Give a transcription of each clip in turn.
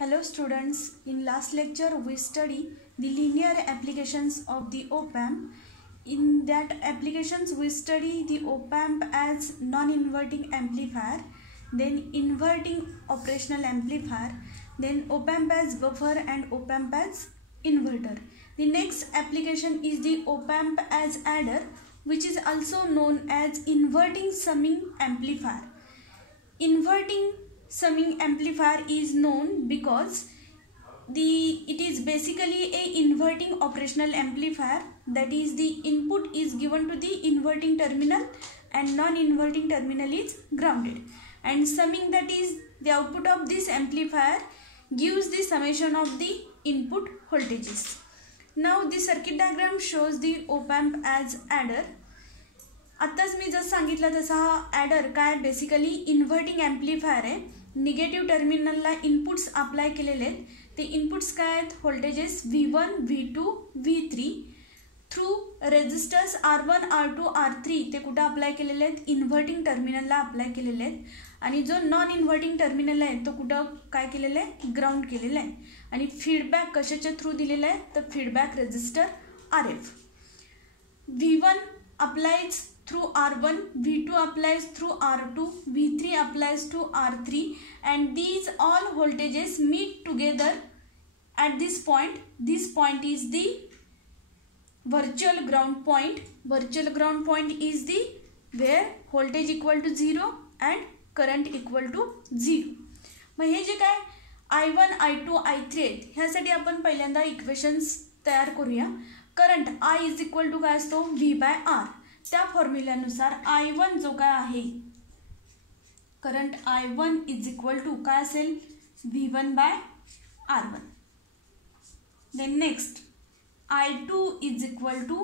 Hello students, in last lecture we study the linear applications of the op-amp. In that applications we study the op-amp as non-inverting amplifier, then inverting operational amplifier, then op-amp as buffer and op-amp as inverter. The next application is the op-amp as adder, which is also known as inverting summing amplifier. Inverting summing amplifier is known because it is basically a inverting operational amplifier, that is the input is given to the inverting terminal and non-inverting terminal is grounded, and summing, that is the output of this amplifier gives the summation of the input voltages. Now the circuit diagram shows the op-amp as adder. आत्ताच मी जसं सांगितलं तसा हा adder काय basically inverting amplifier आहे. Negative टर्मिनलला inputs apply केलेले आहेत. ते इनपुट्स काय आहेत? Voltages V1, V2, V3 through resistors R1, R2, R3 ते कुठं अप्लाय केलेले आहेत? इन्व्हर्टिंग टर्मिनलला अप्लाय केलेले आहेत. आणि जो नॉन इन्व्हर्टिंग टर्मिनल आहे तो कुठं काय केलेला आहे? ग्राउंड केलेला आहे. आणि फीडबॅक कशाच्या थ्रू दिलेला आहे? तर feedback resistor RF. V1 applies through R1, V2 applies through R2, V3 applies to R3, and these all voltages meet together at this point. This point is the virtual ground point. Virtual ground point is the where voltage equal to 0 and current equal to 0. मग हे जे काय I1, I2, I3 आहेत ह्यासाठी आपण पहिल्यांदा equations तयार करूया. Current I is equal to काय असतो? V/R. त्या फॉर्म्युल्यानुसार I1 जो काय आहे, current I1 is equal to काय असेल? V1/R1. Then next I2 is equal to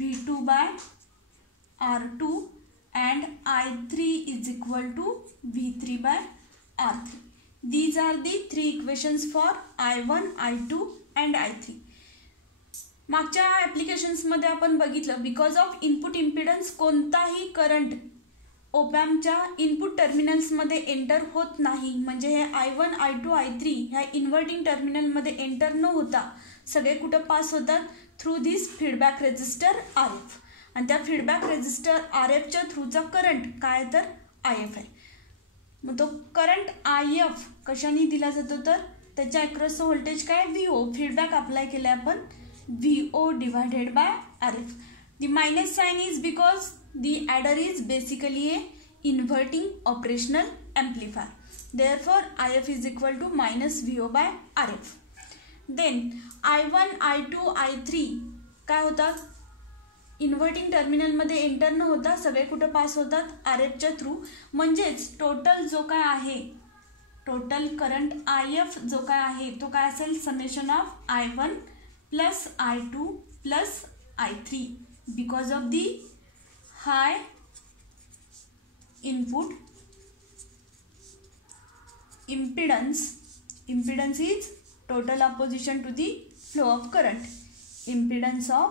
V2/R2 and I3 is equal to V3/R3. These are the three equations for I1, I2 and I3. मागच्या ॲप्लिकेशन्समध्ये आपण बघितलं, because of input impedance कोणताही current ओपॅम्पच्या input टर्मिनल्समध्ये enter होत नाही. म्हणजे हे I1, I2, I3 ह्या इन्व्हर्टिंग टर्मिनलमध्ये एंटर न होता सगळे कुठं पास होतात? थ्रू दिस फीडबॅक रेजिस्टर RF. आणि त्या फीडबॅक रेजिस्टर RFच्या थ्रूचा करंट काय तर IF आहे. मग तो करंट IF कशाने दिला जातो? तर त्याच्या अक्रॉसचं व्होल्टेज काय? VO. फीडबॅक अप्लाय केला आपण VO divided by RF. The minus sign is because the adder is basically a inverting operational amplifier. Therefore, IF is equal to minus VO by RF. Then I1, I2, I3 काय होतात? Inverting टर्मिनलमध्ये enter न होता सगळे कुठं pass होतात? RFच्या through. म्हणजेच total जो काय आहे, टोटल करंट IF जो काय आहे तो काय असेल? Summation of I1 plus I2 plus I3 because of the high input impedance. Impedance is total opposition to the flow of current. Impedance of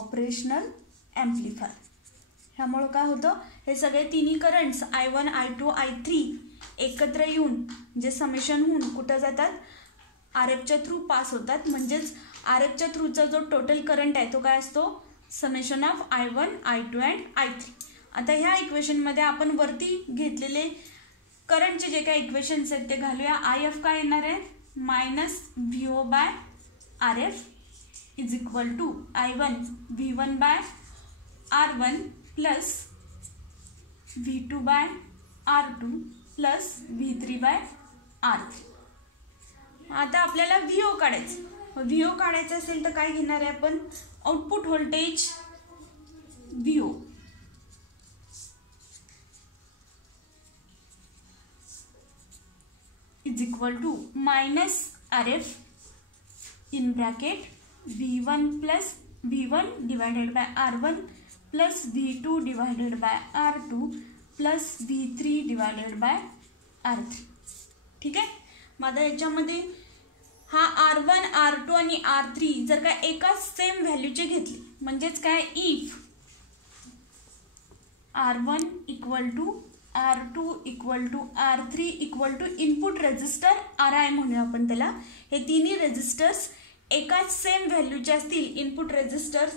operational amplifier. ह्यामुळे काय होतं? हे सगळे तिन्ही करंट्स I1, I2, I3 एकत्र येऊन जे समेशन होऊन कुठं जातात? RFच्या थ्रू पास होतात. म्हणजेच RFच्या थ्रूचा जो टोटल करंट आहे तो काय असतो? Summation of I1, I2 and I3. आता ह्या इक्वेशनमध्ये आपण वरती घेतलेले करंटचे जे काही इक्वेशन्स आहेत ते घालूया. IF काय येणार आहे? Minus VO/RF is equal to I1 V1/R1 plus V2/R2 plus V3/R3. आता आपल्याला VO काढायचं. VO काढायचं असेल तर काय घेणार आहे आपण? Output voltage VO is equal to minus RF in bracket V1 plus V1 divided by R1 plus V2 divided by R2 plus V3 divided by R3. ठीक आहे. माझा याच्यामध्ये हा R1, R2 आणि R3 जर का एकाच सेम व्हॅल्यूचे घेतली म्हणजेच काय? If R1 equal to R2 equal to R3 equal to input resistor RI म्हणूया आपण त्याला. हे तिन्ही रेजिस्टर्स एकाच सेम व्हॅल्यूचे असतील, इनपुट रेजिस्टर्स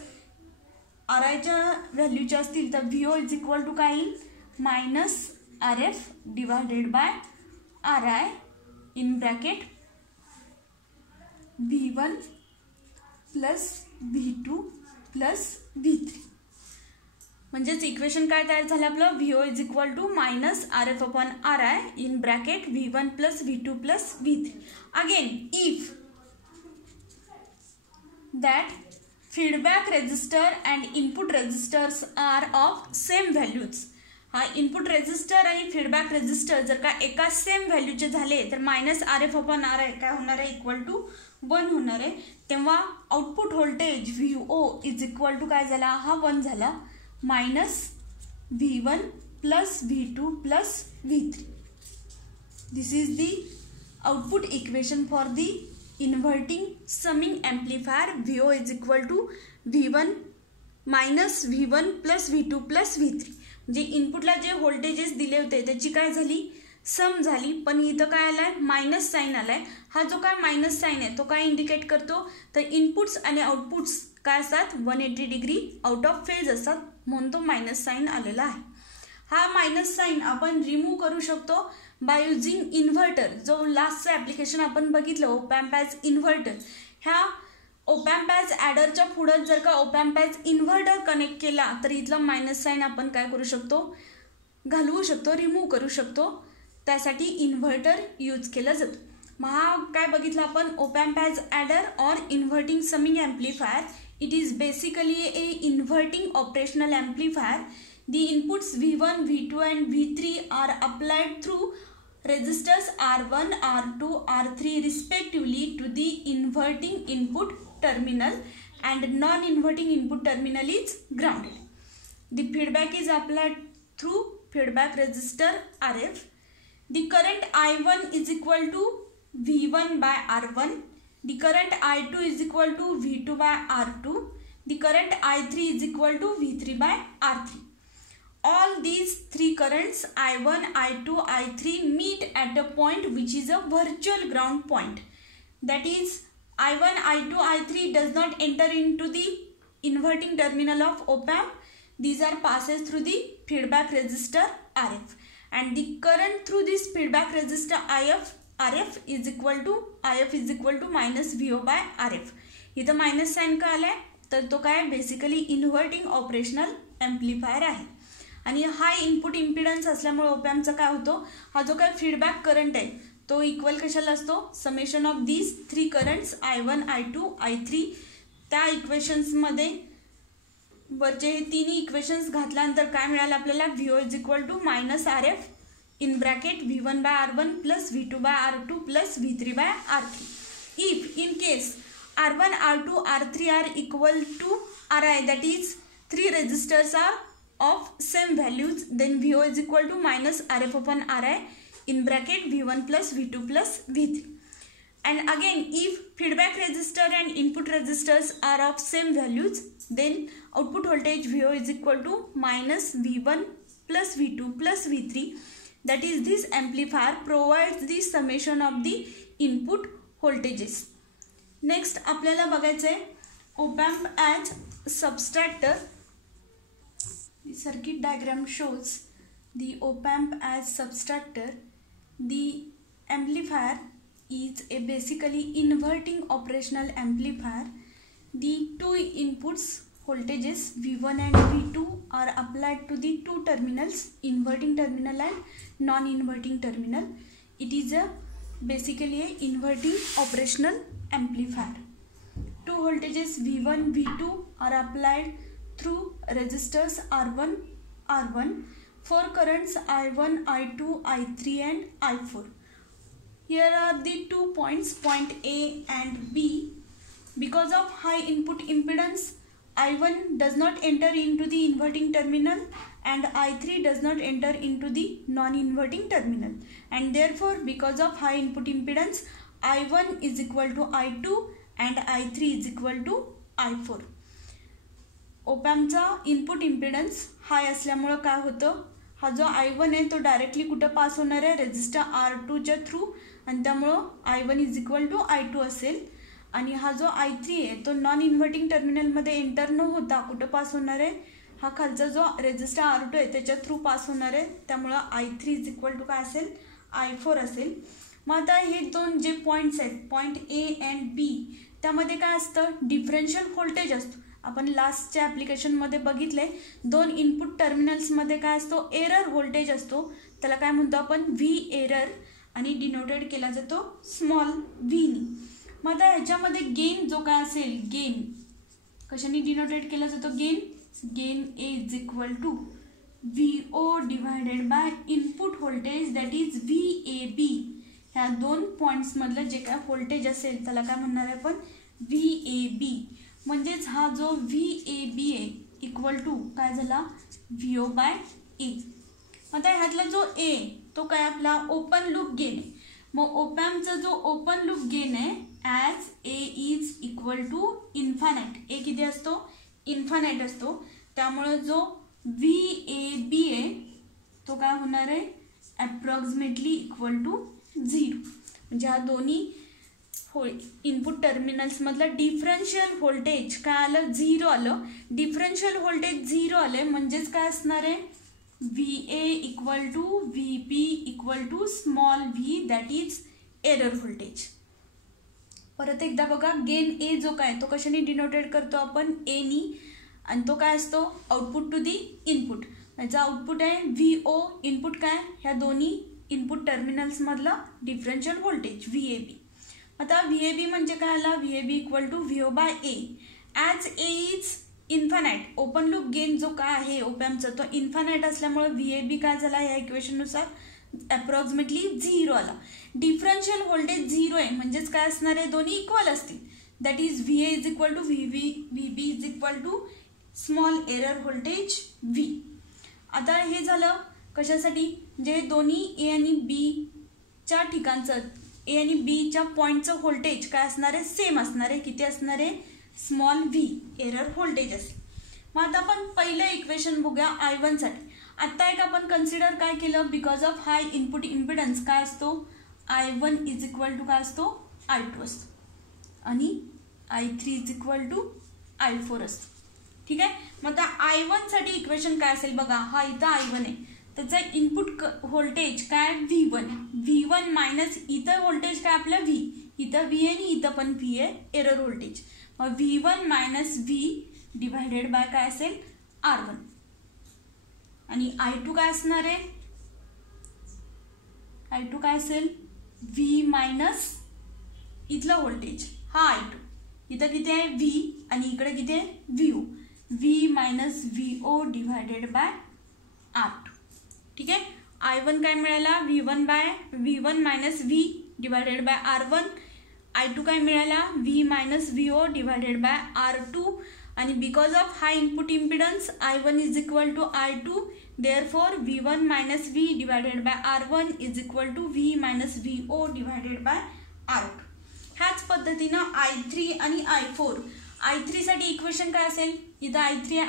RIच्या व्हॅल्यूचे असतील तर VO इज इक्वल टू काय येईल, minus RF divided by RI in bracket V1 plus V2 plus V3. म्हणजेच इक्वेशन काय तयार झालं आपलं, VO is equal to minus RF upon RI in bracket V1 plus V2 plus V3. Again if that feedback resistor and input resistors are of same values. हा input resistor आणि feedback resistor जर का एका same व्हॅल्यूचे झाले तर minus RF upon RI काय होणार आहे, इक्वल टू 1 होणार आहे. तेव्हा output voltage VO is equal to काय झाला, हा 1 झाला, minus V1 plus V2 plus V3. This is the output equation for the inverting summing amplifier. VO is equal to V1 minus V1 plus V2 plus V3. म्हणजे इनपुटला जे voltages दिले होते त्याची काय झाली, सम झाली, पण इथं काय आलाय, मायनस साईन आलाय. हा जो काय मायनस साईन आहे तो काय इंडिकेट करतो, तर इनपुट्स आणि आउटपुट्स काय असतात, 180 डिग्री आउट ऑफ फेज असतात, म्हणून तो मायनस साईन आलेला आहे. हा मायनस साईन आपण रिमूव्ह करू शकतो बाय युझिंग इन्व्हर्टर. जो लास्टचं ॲप्लिकेशन आपण बघितलं ओपॅम्प ॲज इन्व्हर्टर, ह्या ओपॅम्प ॲज ॲडरच्या पुढं जर का ओपॅम्प ॲज इन्व्हर्टर कनेक्ट केला तर इथला मायनस साईन आपण काय करू शकतो, घालवू शकतो, रिमूव्ह करू शकतो. त्यासाठी इन्व्हर्टर यूज केलं जातं. मग हा काय बघितलं आपण, op amp as adder or inverting summing amplifier. It is basically A inverting operational amplifier. The inputs V1, V2 and V3 are applied through resistors R1, R2, R3 respectively to the inverting input terminal and non-inverting input terminal is grounded. The feedback is applied through feedback resistor RF. The current I1 is equal to V1 by R1. The current I2 is equal to V2 by R2. The current I3 is equal to V3 by R3. All these three currents I1, I2, I3 meet at a point which is a virtual ground point. That is I1, I2, I3 does not enter into the inverting terminal of op-amp. These are passes through the feedback resistor RF. And the current through this feedback resistor RF is equal to minus VO by RF. इथं minus sign का आलाय तर तो काय basically inverting operational amplifier आहे. आणि हाय input impedance असल्यामुळे ओपॅम्पचा काय होतो, हा जो काय फीडबॅक करंट आहे तो इक्वल कशाला असतो, summation of these three currents I1, I2, I3. त्या इक्वेशन्समध्ये वरचे हे तिन्ही इक्वेशन्स घातल्यानंतर काय मिळालं आपल्याला, VO is equal to minus RF in bracket V1 by R1 plus V2 by R2 plus V3 by R3. If in case R1, R2, R3 are equal to RI, that is three resistors are of same values, then VO is equal to minus RF upon RI in bracket V1 plus V2 plus V3. And again, if feedback resistor and input resistors are of same values, then output voltage VO is equal to minus V1 plus V2 plus V3. That is, this amplifier provides the summation of the input voltages. Next आपल्याला बघायचं आहे op-amp as subtractor. The circuit diagram shows the op-amp as subtractor. The amplifier is a basically inverting operational amplifier. The two inputs voltages V1 and V2 are applied to the two terminals, inverting terminal and non-inverting terminal. It is a basically a inverting operational amplifier. Two voltages V1, V2 are applied through resistors R1, four currents I1, I2, I3 and I4. Here are the 2 points, point A and B. Because of high input impedance, I1 does not enter into the inverting terminal and I3 does not enter into the non-inverting terminal. And therefore, because of high input impedance, I1 is equal to I2 and I3 is equal to I4. ओपॅम्पचा input impedance high असल्यामुळे काय होतं, हा जो I1 आहे तो directly कुठं pass होणार आहे, रेजिस्टर R2च्या थ्रू, आणि त्यामुळं I1 is equal to I2 असेल. आणि हा जो I3 आहे तो नॉन इन्व्हर्टिंग टर्मिनलमध्ये एंटर न होता कुठं पास होणार आहे, हा खालचा जो रेजिस्टर R2 आहे त्याच्या थ्रू पास होणार आहे. त्यामुळं I3 इज इक्वल टू काय असेल, I4 असेल. मग आता हे दोन जे पॉईंट्स आहेत, पॉईंट A अँड B, त्यामध्ये काय असतं, डिफरन्शियल व्होल्टेज असतो. आपण लास्टच्या ॲप्लिकेशनमध्ये बघितले, दोन इनपुट टर्मिनल्समध्ये काय असतो, एरर व्होल्टेज असतो. त्याला काय म्हणतो आपण, V एरर, आणि डिनोटेड केला जातो स्मॉल व्हीनी. मग आता ह्याच्यामध्ये गेन जो काय असेल, गेन कशाने डिनोटेड केला जातो, gain A is equal to VO divided by input voltage that is VAB. ह्या दोन पॉईंट्समधलं जे काय व्होल्टेज असेल त्याला काय म्हणणार आहे आपण, VAB. म्हणजेच हा जो VAB आहे इक्वल टू काय झाला, VO बाय A. आता ह्यातला जो A तो काय आपला ओपन लूप गेन आहे. मग ओपॅम्पचा जो ओपन लूप गेन आहे as A is equal to infinite. A किती असतो, इन्फानाइट असतो. त्यामुळे जो VAB आहे तो काय होणार आहे, ॲप्रॉक्सिमेटली इक्वल टू 0. म्हणजे हा दोन्ही इनपुट टर्मिनल्समधलं डिफरन्शियल व्होल्टेज काय आलं, 0 आलं. डिफरन्शियल व्होल्टेज 0 आले म्हणजेच काय असणार आहे, VA equal to VB equal to small v that is error voltage. परत एकदा बघा, गेन A जो काय तो कशाने डिनोटेड करतो आपण, A नी, आणि तो काय असतो आउटपुट टू दी इनपुट. याचा आउटपुट आहे VO, इनपुट काय, ह्या दोन्ही इनपुट टर्मिनल्समधलं डिफरन्शियल व्होल्टेज VAB. आता VAB म्हणजे काय आला, VAB equal to VO by A. As A is infinite, open loop gain जो काय आहे ओपॅम्पचा तो इन्फानाइट असल्यामुळे VAB काय झाला या इक्वेशननुसार, ॲप्रॉक्सिमेटली 0 आला. डिफरन्शियल व्होल्टेज 0 आहे म्हणजेच काय असणार आहे, दोन्ही इक्वल असतील. That is VA is equal to VB is equal to small error voltage V. आता हे झालं कशासाठी, जे दोन्ही A आणि Bच्या ठिकाणचं, A आणि Bच्या पॉईंटचं व्होल्टेज काय असणार आहे, सेम असणार आहे. किती असणार आहे, स्मॉल V एरर व्होल्टेज असेल. मग आता आपण पहिलं इक्वेशन बघूया I1 साठी. आता एक आपण कन्सिडर काय केलं, because of high input impedance काय असतो, I1 इज इक्वल टू काय असतो, I2 असतो, आणि I3 is equal to I4 असतो. ठीक आहे. मग आता I1 साठी इक्वेशन काय असेल बघा, हा इथं I1 आहे, त्याचा इनपुट व्होल्टेज काय V1, V1 मायनस इथं व्होल्टेज काय आपलं V, इथं V आहे आणि इथं पण V आहे एरर व्होल्टेज. मग V1 minus V divided bye काय असेल, R1. आणि I2 काय असणार आहे, I2 काय असेल, V मायनस इथलं व्होल्टेज हा I2, इथं किती आहे V आणि इकडे किती आहे VO, V minus VO divided by R2. ठीक आहे. I1 काय मिळाला, V1 minus V divided by R1. I2 काय मिळाला, V minus VO divided by R2. आणि because of high input impedance I1 is equal to I2, therefore V1 minus V divided by R1 is equal to V minus VO divided by R2. ह्याच पद्धतीनं I3 आणि I4. I3 साठी equation काय असेल, इथं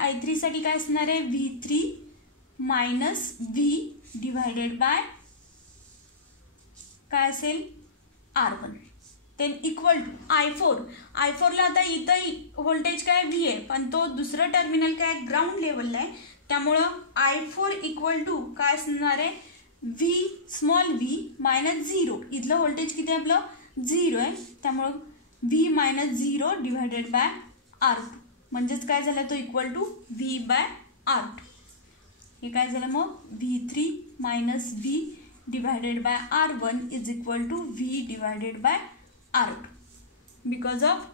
I3 साठी काय असणार आहे, V3 minus V divided bye काय असेल, R1. Than equal to I4 ला आता इथं व्होल्टेज काय V आहे पण तो दुसरं टर्मिनल काय ग्राउंड लेवलला आहे, त्यामुळं I4 इक्वल टू काय असणार आहे, V स्मॉल v मायनस 0. इथलं व्होल्टेज किती आहे आपलं 0 आहे, त्यामुळं V minus 0 divided by R2. म्हणजेच काय झालं, तो equal to V by R2. हे काय झालं मग, V3 minus V divided by R1 is equal to V divided by R2. Because of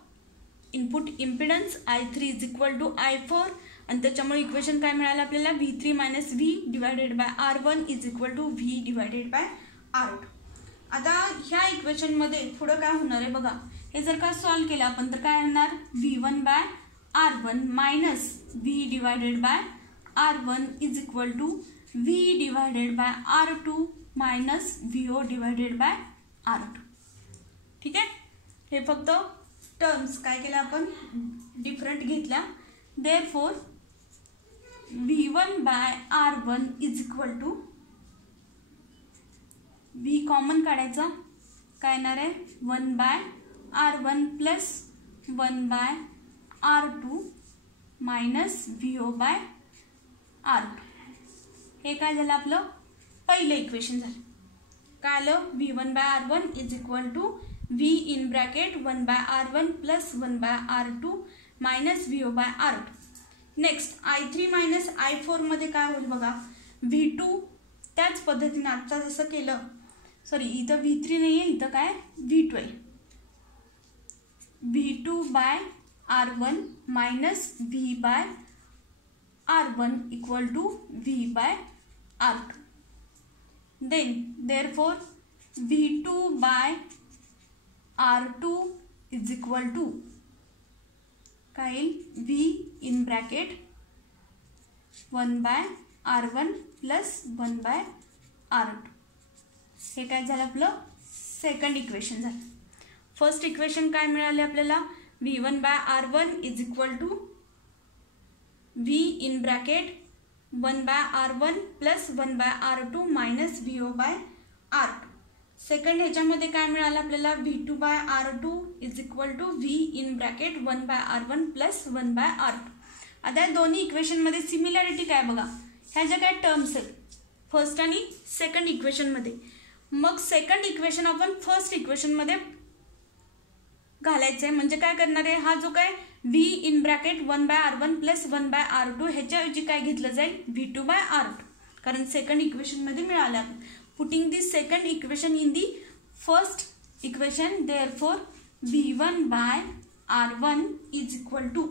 input impedance I3 is equal to I4, आणि त्याच्यामुळे इक्वेशन काय मिळालं आपल्याला, V3 minus V divided by R1 is equal to V divided by R2. आता ह्या इक्वेशनमध्ये पुढं काय होणार आहे बघा, हे जर का सॉल्व केलं आपण तर काय होणार, V1 by R1 minus V divided by R1 is equal to V divided by R2 minus VO divided by R2. ठीक आहे. हे फक्त टर्म्स काय केलं आपण, डिफरंट घेतल्या. Therefore V1 by R1 is equal to V common काढायचं, काय येणार आहे 1 by R1 plus 1 by R2 minus VO by R2. हे काय झालं आपलं पहिलं इक्वेशन झालं. काय आलं V1 by R1 is equal to V in bracket 1 by R1 plus 1 by R2 minus VO by R2. Next I3 minus I4 मध्ये काय होईल बघा, V2 त्याच पद्धतीने आता जसं केलं, सॉरी इथं V3 नाही आहे, इथं काय V2 आहे. V2 by R1 minus V by R1 equal to V by R2. Then therefore V2 by R2 is equal to काय येईल V in bracket 1 by R1 plus 1 by R2. हे काय झालं आपलं सेकंड इक्वेशन झालं. First equation काय मिळाले आपल्याला, V1 by R1 is equal to V in bracket 1 by R1 plus 1 by R2 minus VO by R2. Second ह्याच्यामध्ये काय मिळालं आपल्याला, V2 by R2 is equal to V in bracket 1 by R1 plus 1 by R2. आता या दोन्ही इक्वेशनमध्ये similarity काय बघा, ह्या ज्या काय टर्म्स आहेत फर्स्ट आणि सेकंड इक्वेशनमध्ये, मग सेकंड इक्वेशन आपण फर्स्ट इक्वेशनमध्ये घालायचं आहे. म्हणजे काय करणार आहे, हा जो काय V in bracket 1 by R1 plus 1 by R2 ह्याच्याऐवजी काय घेतलं जाईल V2 बाय R2, कारण सेकंड इक्वेशनमध्ये मिळालं. Putting this second equation in the first equation, therefore V1 by R1 is equal to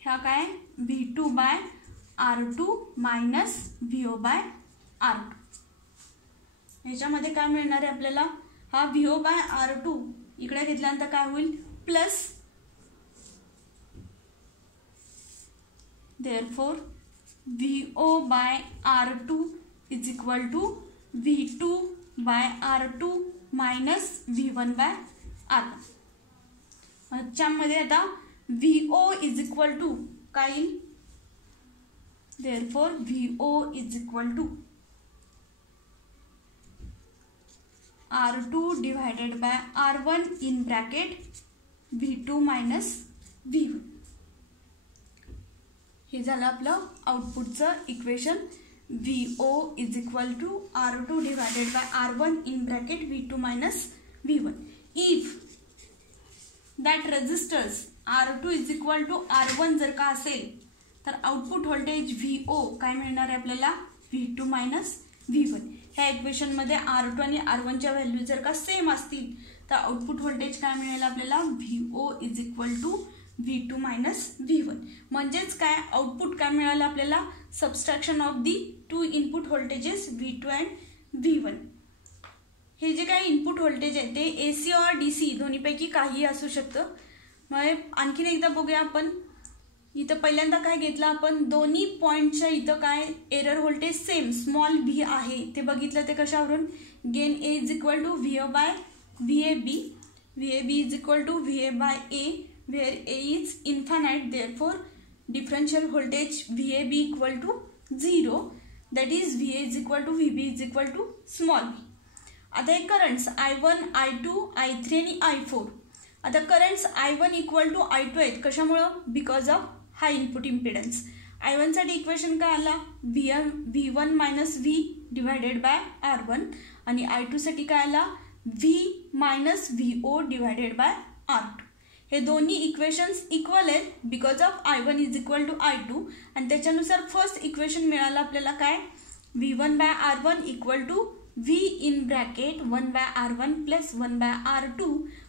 ह्या काय V2 by R2 minus VO by R2. ह्याच्यामध्ये काय मिळणार आहे आपल्याला, हा VO बाय R2 इकडे घेतल्यानंतर काय होईल plus, therefore VO by R2 is equal to V2 by R2 minus V1 by R1. ह्याच्यामध्ये आता VO is equal to काय येईल, therefore VO is equal to R2 divided by R1 in bracket V2 minus V1. हे झालं आपलं आउटपुटचं equation, VO is equal to R2 divided by R1 in bracket V2 minus V1. If that resistors R2 is equal to R1 जर का असेल तर output voltage VO काय मिळणार आहे आपल्याला V2 मायनस V1. ह्या इक्वेशनमध्ये R2 आणि R1च्या व्हॅल्यू जर का सेम असतील तर आउटपुट व्होल्टेज काय मिळेल आपल्याला VO is equal to V2 minus V1. म्हणजेच काय आउटपुट काय मिळालं आपल्याला, subtraction of the two input voltages V2 and V1. हे जे काय इनपुट व्होल्टेज आहे ते AC और DC दोन्हीपैकी काही असू शकतं. मग आणखीन एकदा बघूया आपण. इथं पहिल्यांदा काय घेतलं आपण, दोन्ही पॉईंटच्या इथं काय error voltage same small b आहे ते बघितलं. ते कशावरून, gain A is equal to VO by VAB, VAB is equal to VA by A, where A is infinite, therefore differential voltage VAB equal to 0, that is VA is equal to VB is equal to small b. आता हे currents I1, I2, I3 आणि I4. आता currents I1 equal to I2 आहेत कशामुळं, because of high input impedance. I1 साठी equation काय आला, V1 minus V divided by R1, आणि I2 साठी काय आला V minus VO divided by R2. हे दोन्ही इक्वेशन्स इक्वल आहेत because of I1 is equal to I2, आणि त्याच्यानुसार फर्स्ट इक्वेशन मिळालं आपल्याला काय, V1 by R1 equal to V in bracket 1 by R1 plus 1 by R2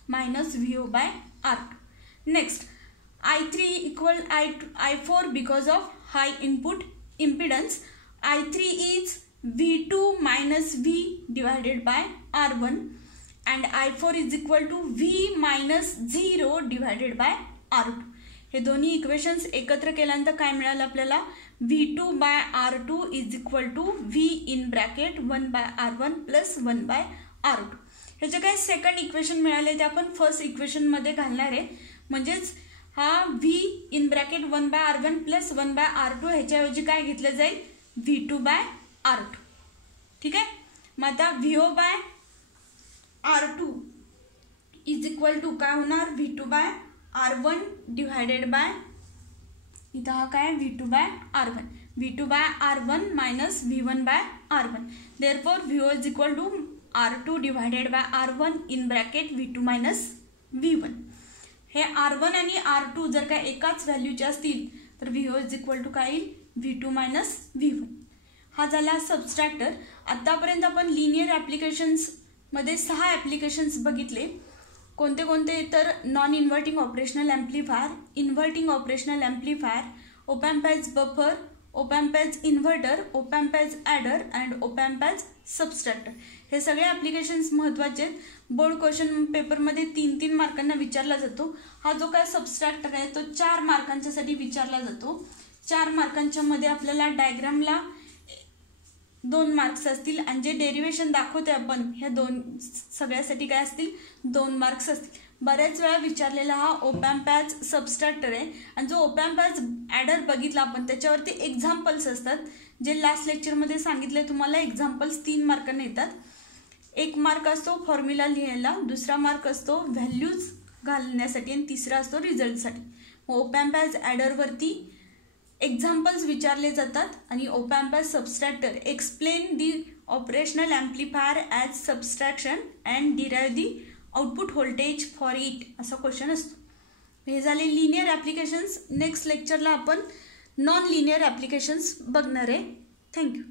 minus VO by R2. Next I3 equal I4 because of high input impedance. I3 is V2 minus V divided by R1, and I4 is equal to V minus 0 divided by R2. हे दोन्ही equations एकत्र केल्यानंतर काय मिळालं आपल्याला, V2 by R2 is equal to V in bracket 1 by R1 plus 1 by R2. हे जे काही सेकंड इक्वेशन मिळाले ते आपण फर्स्ट इक्वेशनमध्ये घालणार आहे. म्हणजेच हा V in bracket 1/R1 plus 1/R2 ह्याच्याऐवजी काय घेतलं जाईल, V2/R2. ठीक आहे. मग आता VO/R2 इज इक्वल टू काय होणार, V2/R1 डिवायडेड बाय, इथं हा काय V2/R1, V2/R1 minus V1/R1. Therefore VO is equal to R2 divided by R1 in bracket V2 minus V1. हे R1 आणि R2 जर काय एकाच व्हॅल्यूचे असतील तर VO इज इक्वल टू काय येईल, V2 मायनस V1. हा झाला सबस्ट्रॅक्टर. आतापर्यंत आपण लिनियर ॲप्लिकेशन्समध्ये 6 ॲप्लिकेशन्स बघितले. कोणते कोणते तर non inverting operational amplifier, inverting operational amplifier, op amp as buffer, op amp as inverter, op amp as adder and op amp as subtractor. हे सगळे ॲप्लिकेशन्स महत्त्वाचे आहेत. बोर्ड क्वेश्चन पेपरमध्ये 3-3 मार्कांना विचारला जातो. हा जो काय सबस्ट्रॅक्टर आहे तो 4 मार्कांच्यासाठी विचारला जातो. 4 मार्कांच्या मध्ये आपल्याला डायग्रामला 2 मार्क्स असतील आणि जे डेरिवेशन दाखवते आपण ह्या 2 सगळ्यासाठी काय असतील, 2 मार्क्स असतील. बऱ्याच वेळा विचारलेला हा ओप ॲम्प ॲज सबस्ट्रॅक्टर आहे आणि जो ओप ॲम्प ॲज ॲडर बघितला आपण त्याच्यावरती एक्झाम्पल्स असतात जे लास्ट लेक्चरमध्ये सांगितले तुम्हाला. एक्झाम्पल्स 3 मार्कांना येतात. 1 मार्क असतो फॉर्म्युला लिहायला, दुसरा मार्क असतो व्हॅल्यूज घालण्यासाठी आणि तिसरा असतो रिझल्टसाठी. ओप ॲम्प ॲज ॲडरवरती एक्झाम्पल्स विचारले जातात आणि op amp as subtractor explain the operational amplifier as subtraction and derive the output voltage for it असा क्वेश्चन असतो. हे झाले लिनियर ॲप्लिकेशन्स. नेक्स्ट लेक्चरला आपण नॉन लिनियर ॲप्लिकेशन्स बघणार आहे. थँक्यू.